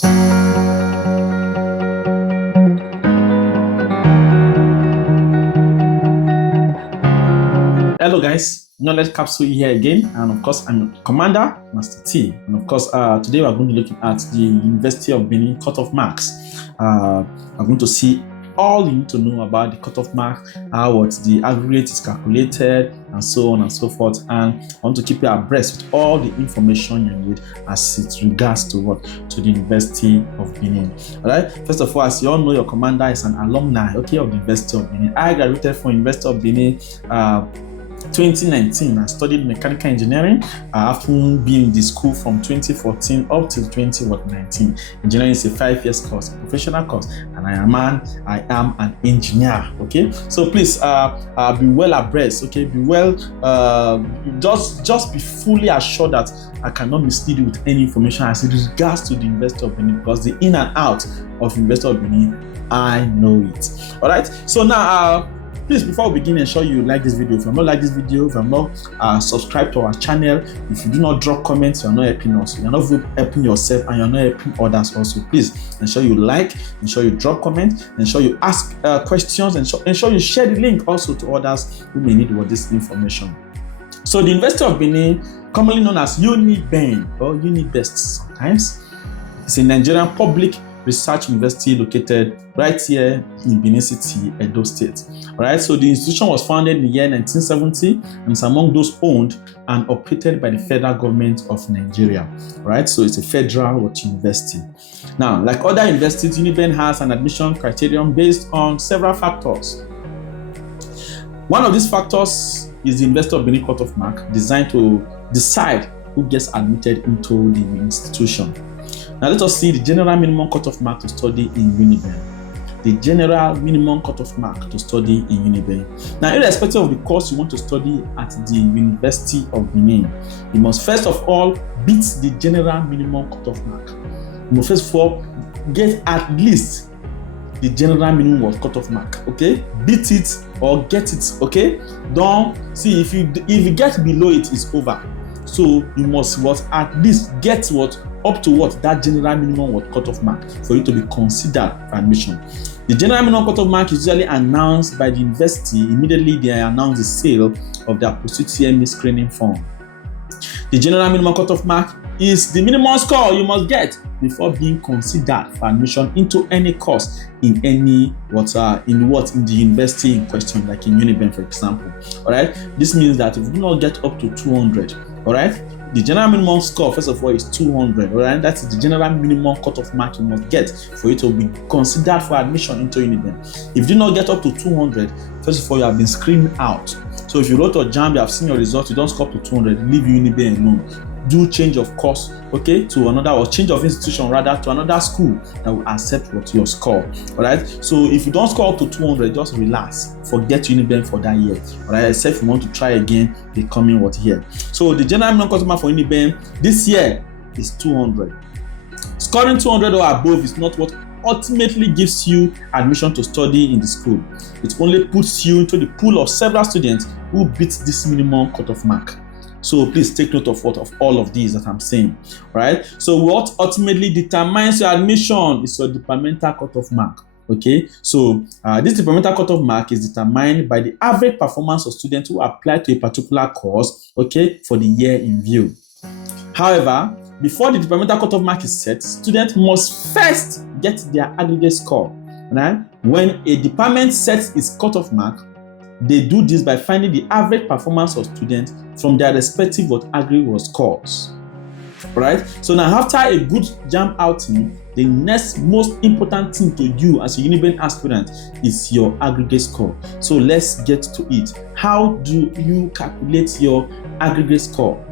Hello guys, Knowledge Capsule here again, and of course I'm Commander Master T, and of course today we're going to be looking at the University of Benin cutoff marks. We're going to see all you need to know about the cutoff mark, what the aggregate is calculated, and so on and so forth. And I want to keep you abreast with all the information you need as it regards to the University of Benin. All right. First of all, as you all know, your commander is an alumni, of the University of Benin. I graduated from University of Benin 2019. I studied mechanical engineering after being in the school from 2014 up till 2019. Engineering is a 5-year course, a professional course, and I am an engineer. Okay, so please be well abreast. Okay, be well. Just be fully assured that I cannot mislead you with any information as it regards to the University of Benin, because the in and out of University of Benin, I know it. All right. So now. Please, before we begin, ensure you like this video. If you have not liked this video, if you have not subscribed to our channel, if you do not drop comments, you are not helping us. You are not helping yourself, and you are not helping others also. Please ensure you like, ensure you drop comments, ensure you ask questions, ensure you share the link also to others who may need this information. So the University of Benin, commonly known as UNIBEN or UNIBEST sometimes, is a Nigerian public research university located right here in Benin City, Edo State. All right, so the institution was founded in the year 1970 and is among those owned and operated by the federal government of Nigeria. All right, so it's a federal university. Now, like other universities, UNIBEN has an admission criterion based on several factors. One of these factors is the University of Benin cutoff mark, designed to decide who gets admitted into the institution. Now let us see the general minimum cutoff mark to study in UNIBEN. The general minimum cutoff mark to study in UNIBEN. Now, irrespective of the course you want to study at the University of Benin, you must first of all beat the general minimum cutoff mark. You must first of all get at least the general minimum cutoff mark. Okay, beat it or get it. Okay, don't see if you get below it, it's over. So you must at least get up to that general minimum cutoff mark for you to be considered for admission. The general minimum cutoff mark is usually announced by the university immediately they announce the sale of their post-UTME screening form. The general minimum cutoff mark is the minimum score you must get before being considered for admission into any course in the university in question, like in UNIBEN, for example. All right, this means that if you do not get up to 200, all right, the general minimum score, first of all, is 200. All right, that is the general minimum cutoff mark you must get for you to be considered for admission into UNIBEN. If you do not get up to 200, first of all, you have been screened out. So if you wrote a JAMB, you have seen your results, you don't score up to 200, leave UNIBEN alone. Do change of course, okay, to another, or change of institution rather, to another school that will accept your score. All right. So if you don't score up to 200, just relax, forget UNIBEN for that year. All right, except if you want to try again the coming year. So the general minimum cutoff mark for UNIBEN this year is 200. Scoring 200 or above is not what ultimately gives you admission to study in the school. It only puts you into the pool of several students who beat this minimum cutoff mark. So please take note of all of these that I'm saying. Right? So what ultimately determines your admission is your departmental cutoff mark. Okay, so this departmental cutoff mark is determined by the average performance of students who apply to a particular course, okay, for the year in view. However, before the departmental cutoff mark is set, students must first get their aggregate score. Right? When a department sets its cutoff mark, they do this by finding the average performance of students from their respective aggregate scores. Right? So now, after a good JAMB outing, the next most important thing to you as a UNIBEN aspirant is your aggregate score. So let's get to it. How do you calculate your aggregate score?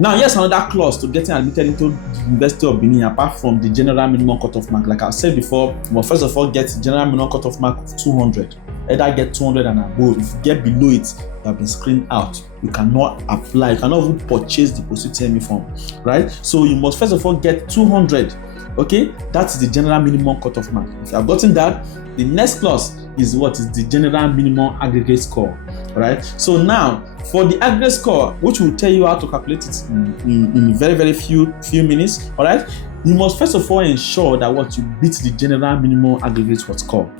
Now, here's another clause to getting admitted into the University of Benin apart from the general minimum cutoff mark. Like I said before, you must first of all get the general minimum cutoff mark of 200. Either get 200 and above. If you get below it, you have been screened out. You cannot apply. You cannot even purchase the post-UTME form. Right? So you must first of all get 200. Okay? That's the general minimum cutoff mark. If you have gotten that, the next clause is the general minimum aggregate score. Right? So now, for the aggregate score, which will tell you how to calculate it in very, very few minutes, all right? you must first of all ensure that what you beat the general minimum aggregate score.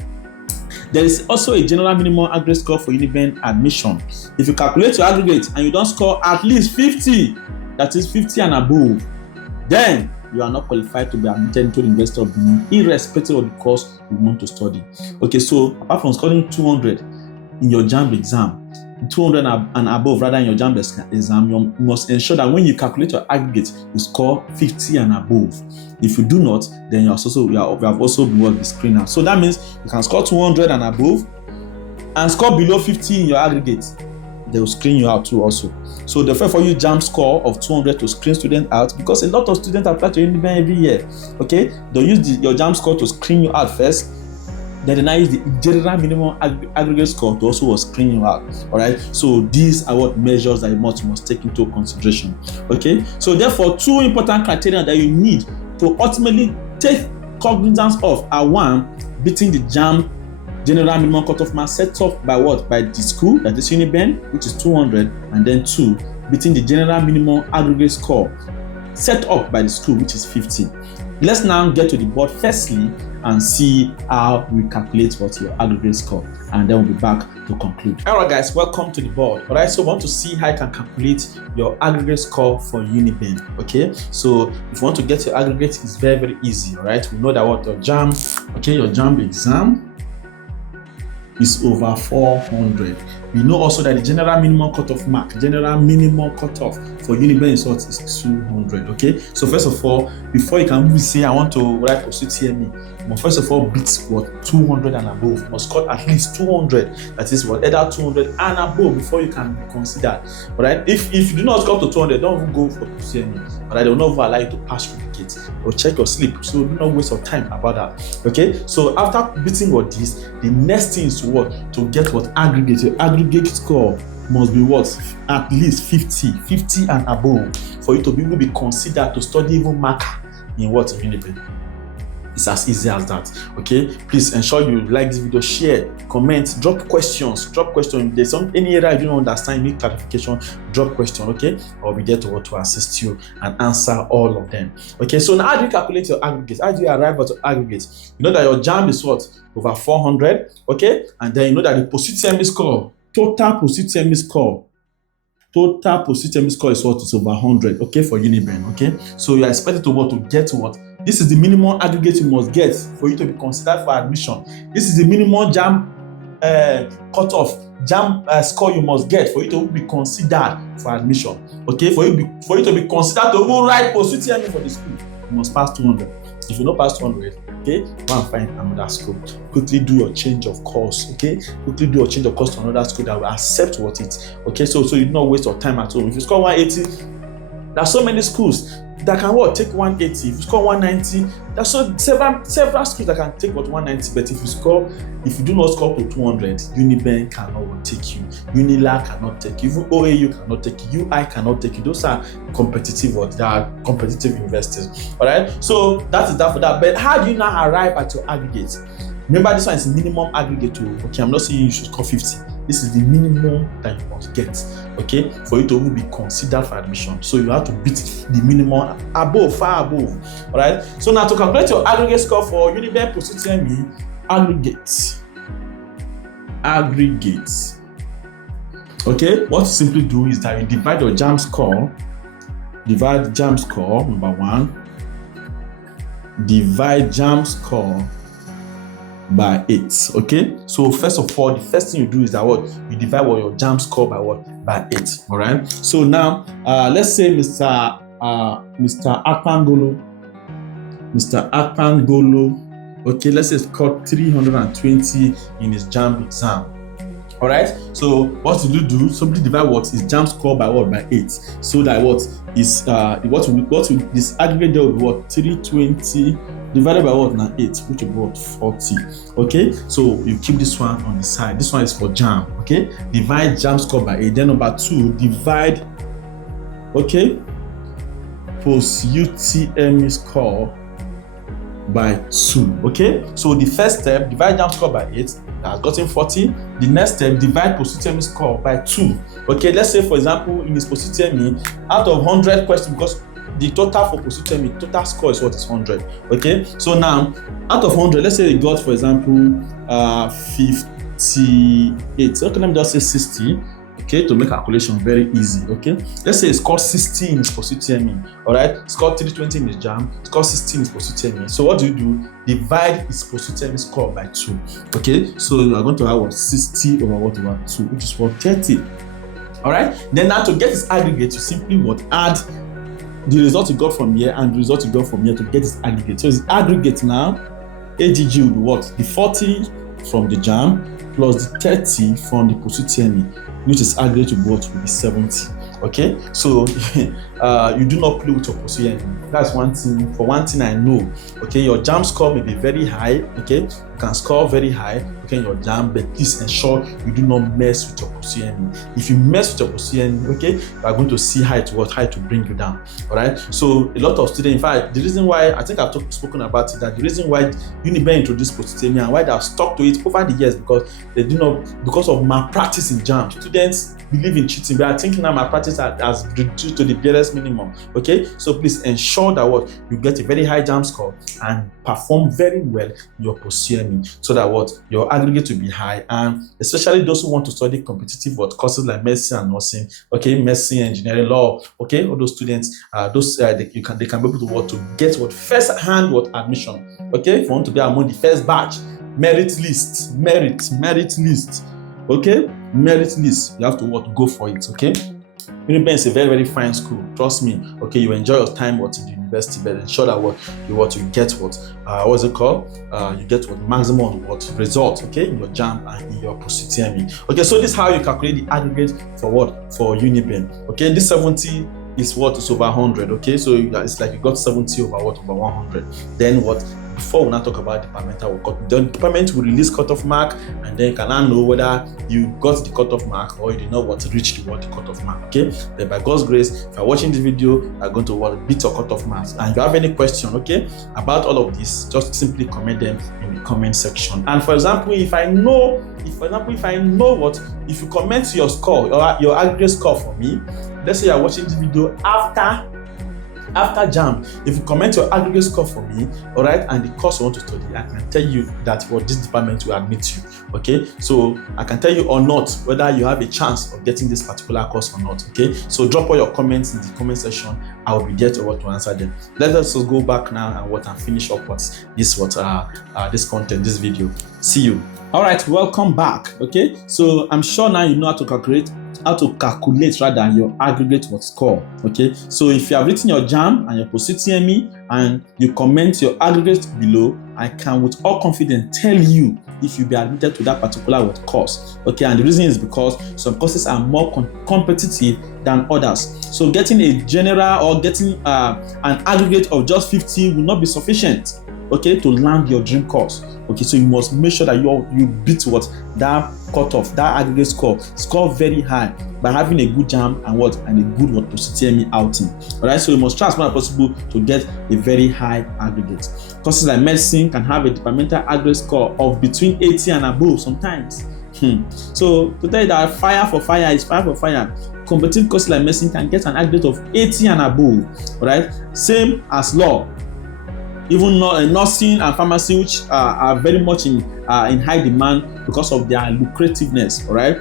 There is also a general minimum aggregate score for UNIBEN admission. If you calculate your aggregate and you don't score at least 50, that is 50 and above, then you are not qualified to be admitted into the University of Benin, irrespective of the course you want to study. Okay, so apart from scoring 200 in your JAMB exam, 200 and above rather in your JAMB exam, you must ensure that when you calculate your aggregate, you score 50 and above. If you do not, then you have also been the screener. So that means you can score 200 and above and score below 50 in your aggregate. They will screen you out too also. So therefore for you JAMB score of 200 to screen students out, because a lot of students apply to UNIBEN every year. Okay, they'll use your JAMB score to screen you out first. Then they now use the general minimum aggregate score to also screen you out. All right. So these are what measures that you must take into consideration. Okay. So therefore, two important criteria that you need to ultimately take cognizance of are: one, beating the JAMB general minimum cutoff mark set up by what? By the school, that is UNIBEN, which is 200, and then two, beating the general minimum aggregate score set up by the school, which is 50. Let's now get to the board firstly and see how we calculate what your aggregate score, and then we'll be back to conclude. All right, guys, welcome to the board. All right, so we want to see how you can calculate your aggregate score for UNIBEN. Okay, so if you want to get your aggregate, it's very, very easy. All right, we know that what your JAMB, okay, your JAMB exam is over 400. We know also that the general minimum cutoff mark, general minimum cutoff for UNIBEN is 200. Okay, so first of all, before you can say I want to write post-UTME, you must first of all beat what 200 and above. You must score at least 200. That is what either 200 and above before you can be considered. All right, if you do not score to 200, don't even go for post-UTME. All right, they will not allow you to pass through the gate. Or check your sleep. So do not waste your time about that. Okay, so after beating what this, the next thing is what to get what aggregate. Your aggregate score must be what at least 50 and above for you to be able to be considered to study even marker in what in UNIBEN. It's as easy as that. Okay, please ensure you like this video, share, comment, drop questions. If there's any area you don't understand, need clarification, drop question. Okay, I'll be there to assist you and answer all of them. Okay, so now how do you calculate your aggregate? How do you arrive at your aggregate? You know that your JAMB is what over 400. Okay, and then you know that the post-UTME score, total post-UTME score is what is over 100. Okay, for UNIBEN. Okay, so you are expected to get what. This is the minimum aggregate you must get for you to be considered for admission. This is the minimum JAMB cutoff, JAMB score you must get for you to be considered for admission. Okay, for you to be considered to even write post-UTME for the school, you must pass 200. If you don't pass 200, okay, go and find another school. Quickly do your change of course. Okay, quickly do your change of course to another school that will accept what it. Okay, so you do not waste your time at home. If you score 180, there are so many schools that can take 180. If you score 190, there's so several schools that can take 190. But if you do not score to 200, UNIBEN cannot take you. UNILA cannot take you. Even OAU cannot take you. UI cannot take you. Those are competitive. They are competitive universities. All right. So that is that for that. But how do you now arrive at your aggregate? Remember, this one is minimum aggregate. Okay, I'm not saying you should score 50. This is the minimum that you must get, okay, for you to be considered for admission. So you have to beat the minimum above, far above. All right. So now to calculate your aggregate score for UNIBEN Post-UTME, aggregate. Okay, what you simply do is that you divide your JAMB score. Divide JAMB score number 1. Divide JAMB score by 8. Okay, so first of all, the first thing you do is that you divide your JAMB score by 8. All right, so now let's say Mr. Akpangolo, okay, let's say scored 320 in his JAMB exam. All right, so what you do simply divide his JAMB score by 8, so that this aggregate there will be 320 divided by now 8, which will be 40. Okay, so you keep this one on the side. This one is for JAMB. Okay, divide JAMB score by 8. Then number 2, divide post-UTME score by 2. Okay, so the first step, divide JAMB score by 8, that has gotten 40. The next step, divide post-UTME score by 2. Okay, let's say for example in this post-UTME, out of 100 questions, because the total for post-UTME, total score is what is 100. Okay, so now out of 100, let's say you got, for example, 58. Okay, let me just say 60. Okay, to make calculation very easy. Okay, let's say it's scored 60 in his post-UTME. All right, scored 320 in his JAMB, scored 60 in his post-UTME. So what do? Divide his post-UTME score by 2. Okay, so you are going to have what, 60 over what, over 2, which is what, 30. All right, then now to get his aggregate, you simply what, add the result you got from here and the result you got from here to get his aggregate. So his aggregate now, AGG will be what, the 40 from the JAMB plus the 30 from the post-UTME, which is aggregate to what will be 70. Okay, so you do not play with your post-UTME. That's one thing. For one thing I know. Okay, your JAMB score may be very high. Okay, you can score very high. Okay, in your JAMB, but please ensure you do not mess with your post-UTME. If you mess with your post-UTME, okay, you are going to see how to bring you down. All right. So a lot of students, in fact, the reason why I think I've spoken about it, that the reason why UNIBEN introduced post-UTME and why they have stuck to it over the years, because they do not, because of malpractice in JAMB. Students believe in cheating, but I think now malpractice has reduced to the barest minimum. Okay, so please ensure that what you get a very high JAMB score and perform very well in your post-UTME, so that what your aggregate will be high, and especially those who want to study competitive courses like medicine and nursing. Okay, medicine, engineering, law. Okay, all those students, they can be able to get first hand admission. Okay, if you want to be among the first batch, merit list. Okay, merit list. You have to go for it. Okay, UNIBEN is a very, very fine school. Trust me. Okay, you enjoy your time in the university, but ensure that you get what's it called? You get maximum result. Okay, in your JAMB and in your post-UTME. Okay, so this is how you calculate the aggregate for UNIBEN. Okay, this 70 is is over 100. Okay, so it's like you got 70 over 100. Then before we now talk about departmental, the department will release cutoff mark, and then you can now know whether you got the cutoff mark or you did not reach the cutoff mark. Okay, then by God's grace, if you're watching this video, you're going to beat your cutoff marks. And if you have any question, okay, about all of this, just simply comment them in the comment section. And for example, if you comment your score, your aggregate score for me, let's say you're watching this video after JAMB, if you comment your aggregate score for me, all right, and the course you want to study, I can tell you that this department will admit you. Okay, so I can tell you or not whether you have a chance of getting this particular course or not. Okay, so drop all your comments in the comment section. I will be there to answer them. Let us just go back now and finish up this content, this video. See you. All right, welcome back. Okay, so I'm sure now you know how to calculate your aggregate score. Okay, so if you have written your JAMB and your post-UTME and you comment your aggregate below, I can with all confidence tell you if you'll be admitted to that particular course. Okay, and the reason is because some courses are more competitive than others. So getting a general or getting an aggregate of just 50 will not be sufficient, okay, to land your dream course. Okay, so you must make sure that you beat that cutoff, that aggregate score very high by having a good JAMB and a good post-UTME outing. All right, so you must try as much as possible to get a very high aggregate. Courses like medicine can have a departmental aggregate score of between 80 and above sometimes. So to tell you that fire for fire is fire for fire, competitive courses like medicine can get an aggregate of 80 and above. All right, same as law. Even nursing and pharmacy, which are very much in high demand because of their lucrativeness, all right,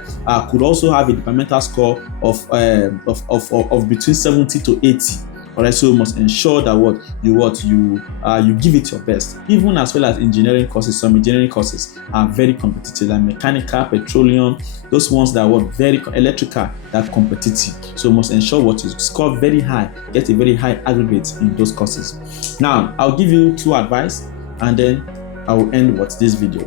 could also have a departmental score of between 70 to 80. All right, so you must ensure that you give it your best. Even as well as engineering courses, some engineering courses are very competitive, like mechanical, petroleum, those ones that are very electrical, that are competitive. So you must ensure you score very high, get a very high aggregate in those courses. Now, I'll give you 2 advice, and then I will end this video.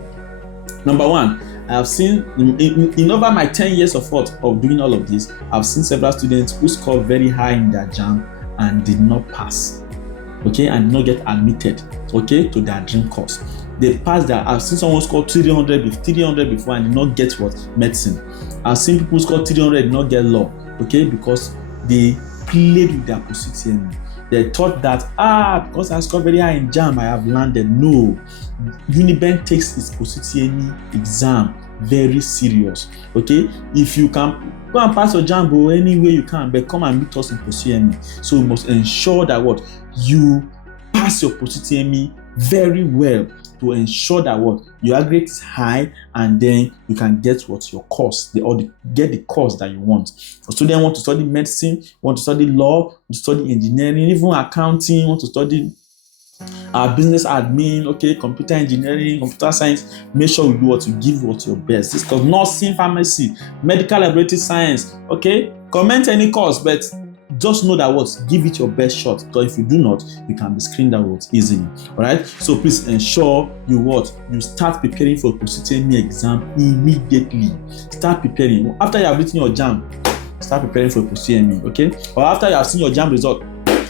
Number 1, I have seen in over my 10 years of doing all of this, I've seen several students who score very high in their JAMB and did not pass, okay, and did not get admitted, okay, to their dream course. They passed that. I've seen someone score 300 before and did not get medicine. I've seen people score 300 and did not get law, okay, because they played with their post-UTME. They thought that because I scored very high in JAMB, I have landed. No, UNIBEN takes its post-UTME exam very serious. Okay, if you can go and pass your JAMB any way you can, but come and meet us in Post-UTME. So you must ensure that what you pass your Post-UTME very well, to ensure that what your aggregate is high, and then you can get what your course, get the course that you want. For students want to study medicine, want to study law, want to study engineering, even accounting, want to study business admin, okay, computer engineering, computer science, make sure you do what you give what your best. This course, nursing, pharmacy, medical laboratory science, okay, comment any course, but just know that what, give it your best shot, because if you do not, you can be screened out easily. All right, so please ensure you start preparing for Post-UTME exam immediately. Start preparing after you have written your JAMB. Start preparing for Post-UTME, okay, or after you have seen your JAMB result,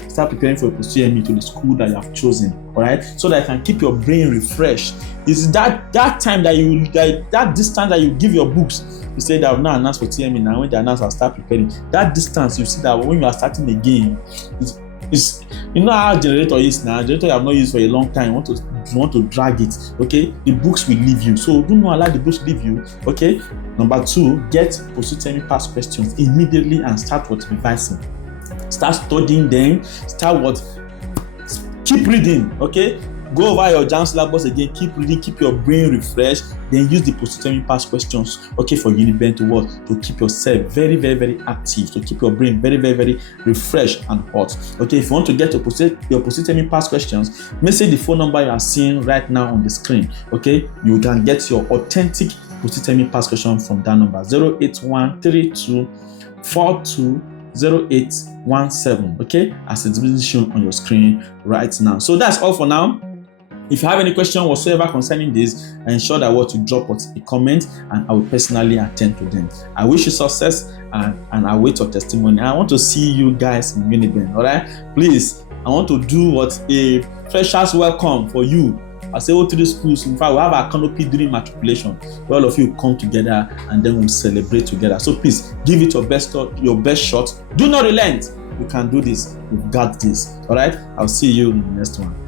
start preparing for Post-UTME to the school that you have chosen. All right, so that you can keep your brain refreshed. It's that time that distance that you give your books. You say that I've not announced for TME now. When they announce, I'll start preparing. That distance, you see that when you are starting the game, it's you know how generator is now. Generator you have not used for a long time. You want to drag it. Okay, the books will leave you. So do not allow the books to leave you. Okay. Number 2, get Post-UTME past questions immediately and start revising. Start studying them. Keep reading. Okay. Go over your JAMB syllabus again, keep reading, keep your brain refreshed, then use the Post-UTME past questions, okay, for UNIBEN to keep yourself very, very, very active, to keep your brain very, very, very refreshed and hot. Okay, if you want to get your Post-UTME past questions, message the phone number you are seeing right now on the screen, okay? You can get your authentic Post-UTME past question from that number, 08132420817, okay, as it's being shown on your screen right now. So that's all for now. If you have any question whatsoever concerning this, ensure that what you drop a comment, and I will personally attend to them. I wish you success, and I wait your testimony. I want to see you guys in UNIBEN. All right, please. I want to do what a freshers welcome for you. I say all 3 schools. In fact, we have a canopy during matriculation, where all of you come together and then we'll celebrate together. So please give it your best shot. Do not relent. You can do this. You've got this. All right. I'll see you in the next one.